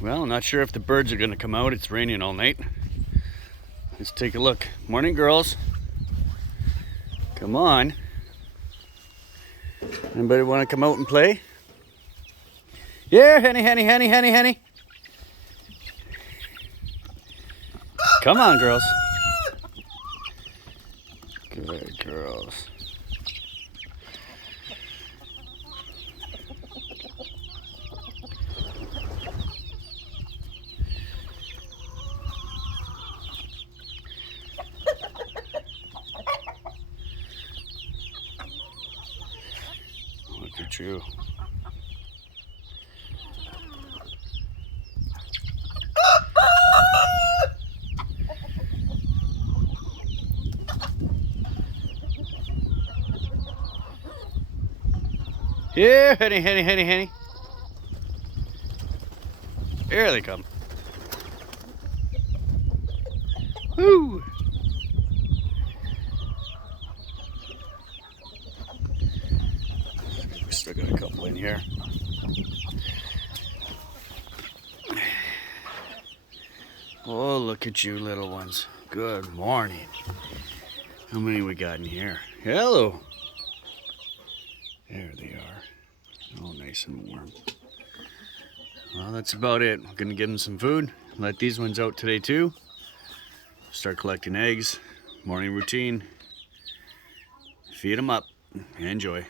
Well, I'm not sure if the birds are gonna come out. It's raining all night. Let's take a look. Morning, girls. Come on. Anybody want to come out and play? Yeah, honey. Come on, girls. Good girls. Look at you. Yeah, honey. Here they come. Woo! We still got a couple in here. Oh, look at you little ones. Good morning. How many we got in here? Hello. There they are. Oh, nice and warm. Well, that's about it. We're gonna give them some food. Let these ones out today too. Start collecting eggs. Morning routine. Feed them up. Enjoy.